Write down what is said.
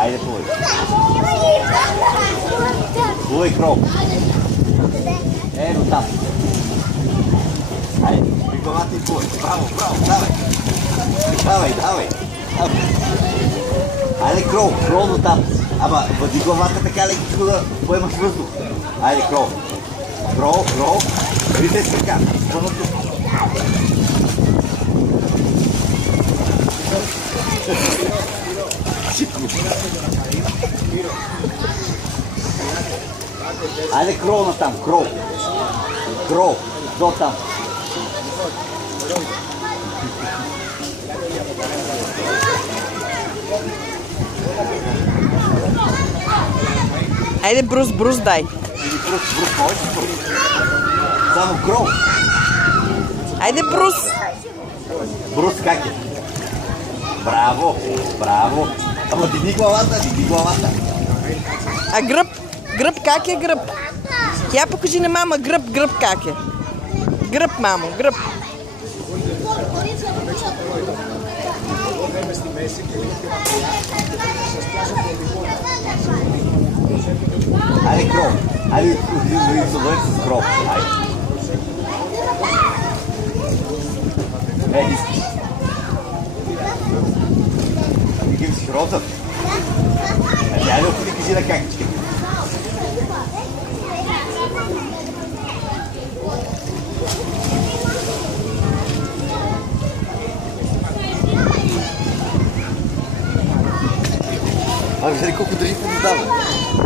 Айде, плувай. Плувай, крол. Ето там. Айде, при главата и плувай. Браво, браво, давай. Давай, давай. Айде, крол, крол до там. Ама, въди главата така леко да поемаш въздух. Айде, крол. Крол, крол. Вижте се така. Айде, крол на там, крол. Крол, до там. Айде, Брус, Брус, дай. Или Брус, Брус, можеш? Само крол. Айде, Брус. Брус, как е? Браво, браво. Ама диги главата, диги главата. А гръб? Гръб как е гръб? Тя покажи на мама гръб, гръб как е. Гръб, мамо, гръб. Айде, крол. Айде, изолай с крол. Айде. Искаш. Викам си кролта. Айде, отиди кажи на какичка. Виждали колко държи в водата.